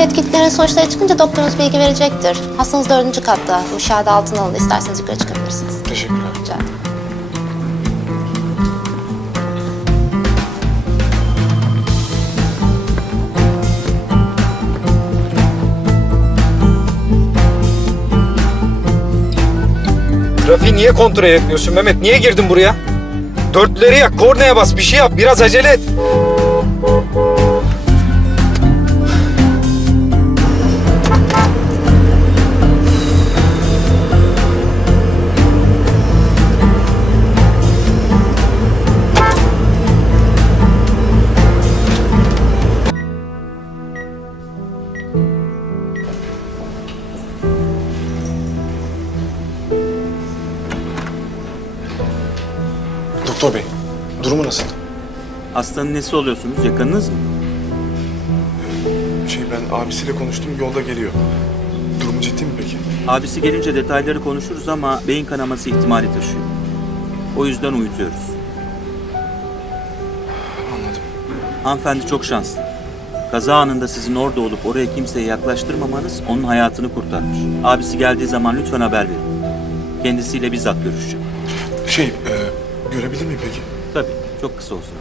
Muayene sonuçları çıkınca doktorunuz bilgi verecektir. Hastanız dördüncü katta. Müşahede altına alın. İsterseniz yukarı çıkabilirsiniz. Teşekkürler. Rica ederim. Trafiği niye kontrol etmiyorsun Mehmet? Niye girdin buraya? Dörtleri yak, kornaya bas, bir şey yap. Biraz acele et. Hastanın nesi oluyorsunuz? Yakınınız mı? Şey ben abisiyle konuştum, yolda geliyor. Durumu ciddi mi peki? Abisi gelince detayları konuşuruz ama beyin kanaması ihtimali taşıyor. O yüzden uyutuyoruz. Anladım. Hanımefendi çok şanslı. Kaza anında sizin orada olup oraya kimseyi yaklaştırmamanız onun hayatını kurtarmış. Abisi geldiği zaman lütfen haber verin. Kendisiyle bizzat görüşeceğim. Şey, e, görebilir miyim peki? Tabii, çok kısa olsun.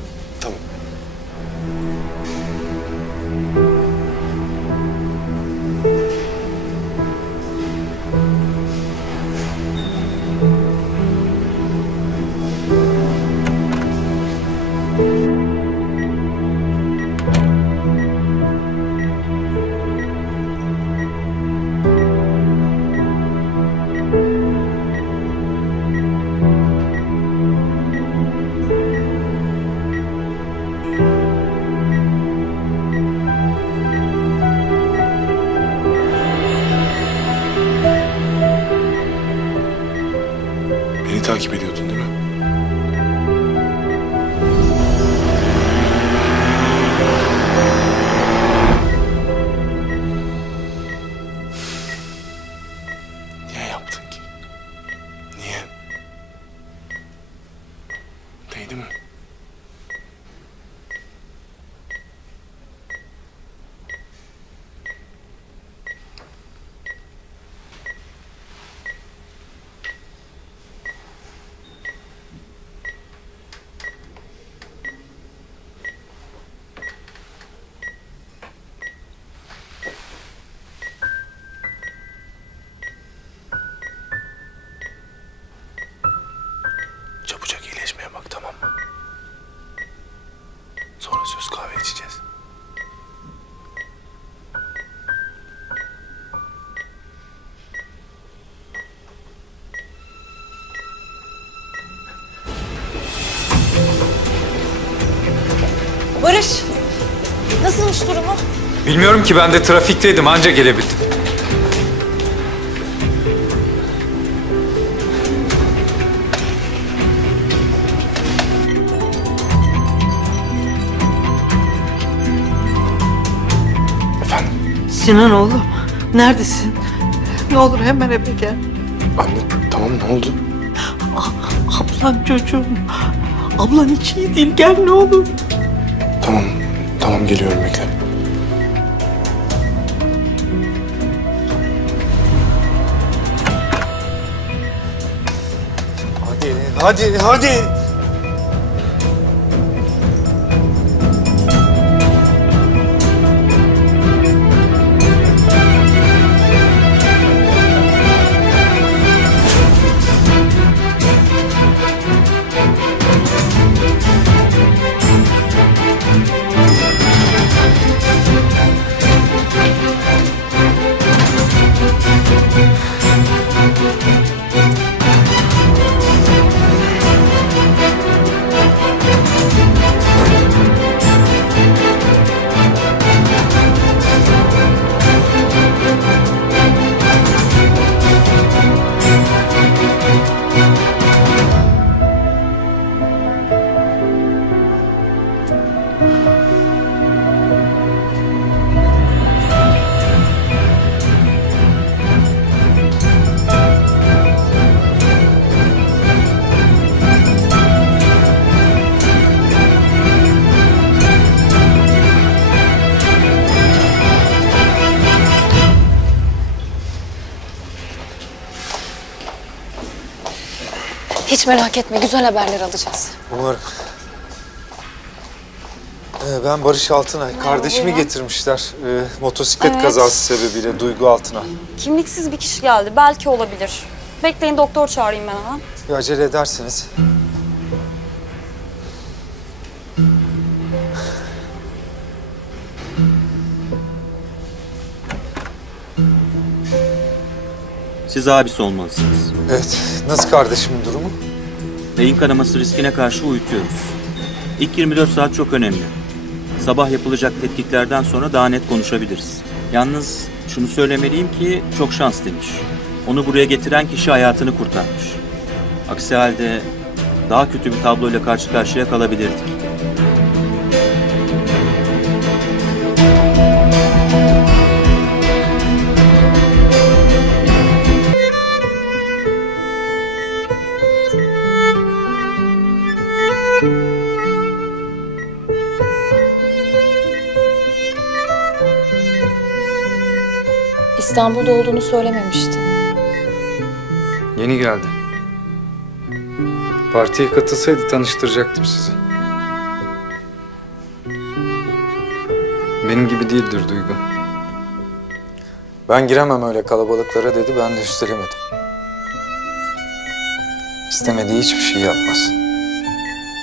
Nasılmış durumu? Bilmiyorum ki ben de trafikteydim, anca gelebildim. Efendim? Sinan oğlum, neredesin? Ne olur hemen eve gel. Anne tamam ne oldu? Ablan çocuğum. Ablan hiç iyi değil, gel ne olur. Tamam tamam geliyorum bekle. Hadi, hadi, hadi. Hiç merak etme güzel haberler alacağız. Umarım. Ee, ben Barış Altınay. Kardeşimi buyurun. getirmişler. Ee, motosiklet Evet. kazası sebebiyle Duygu Altınay. Kimliksiz bir kişi geldi. Belki olabilir. Bekleyin doktor çağırayım ben hemen. Bir acele ederseniz. Siz abisi olmalısınız. Evet. Nasıl kardeşimin durumu? Beyin kanaması riskine karşı uyutuyoruz. İlk 24 saat çok önemli. Sabah yapılacak tetkiklerden sonra daha net konuşabiliriz. Yalnız şunu söylemeliyim ki çok şanslıymış. Onu buraya getiren kişi hayatını kurtarmış. Aksi halde daha kötü bir tabloyla karşı karşıya kalabilirdik. İstanbul'da olduğunu söylememiştin. Yeni geldi. Partiye katılsaydı tanıştıracaktım sizi. Benim gibi değildir Duygu. Ben giremem öyle kalabalıklara dedi, ben de üstelemedim. İstemediği hiçbir şey yapmaz.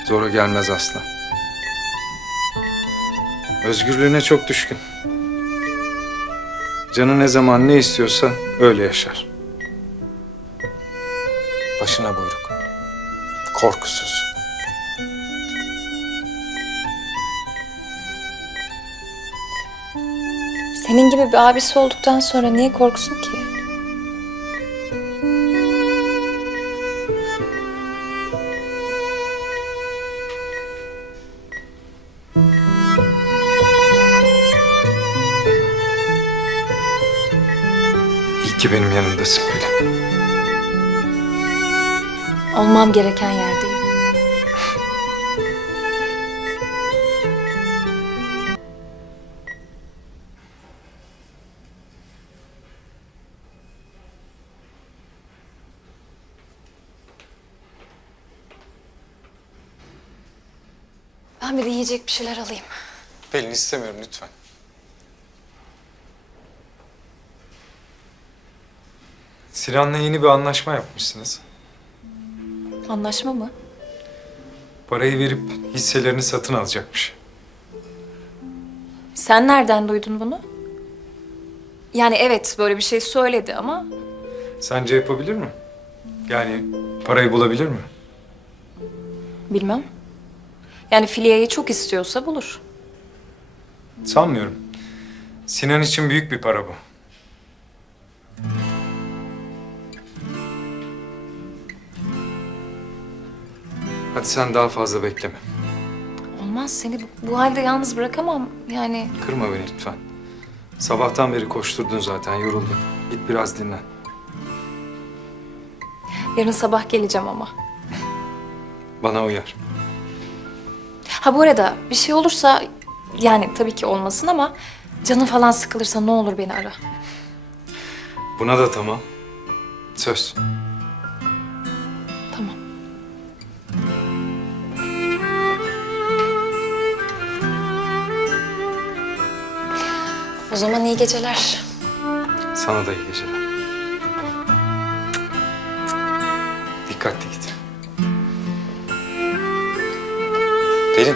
Zora gelmez asla. Özgürlüğüne çok düşkün. Canı ne zaman ne istiyorsa öyle yaşar. Başına buyruk. Korkusuz. Senin gibi bir abisi olduktan sonra niye korksun ki? İyi ki benim yanımdasın Pelin. Olmam gereken yerdeyim. Ben bir de yiyecek bir şeyler alayım. Pelin istemiyorum lütfen. Sinan'la yeni bir anlaşma yapmışsınız. Anlaşma mı? Parayı verip hisselerini satın alacakmış. Sen nereden duydun bunu? Yani evet böyle bir şey söyledi ama Sence yapabilir mi? Yani parayı bulabilir mi? bilmem. Yani Filya'yı çok istiyorsa bulur. Sanmıyorum. Sinan için büyük bir para bu. Hadi sen daha fazla bekleme. Olmaz seni bu, bu halde yalnız bırakamam. Yani Kırma beni lütfen. Sabahtan beri koşturdun zaten, yoruldun. Git biraz dinlen. yarın sabah geleceğim ama. Bana uyar. Ha bu arada bir şey olursa yani tabii ki olmasın ama canın falan sıkılırsa ne olur beni ara. Buna da tamam. Söz. O zaman iyi geceler. Sana da iyi geceler. Dikkatli git. Pelin.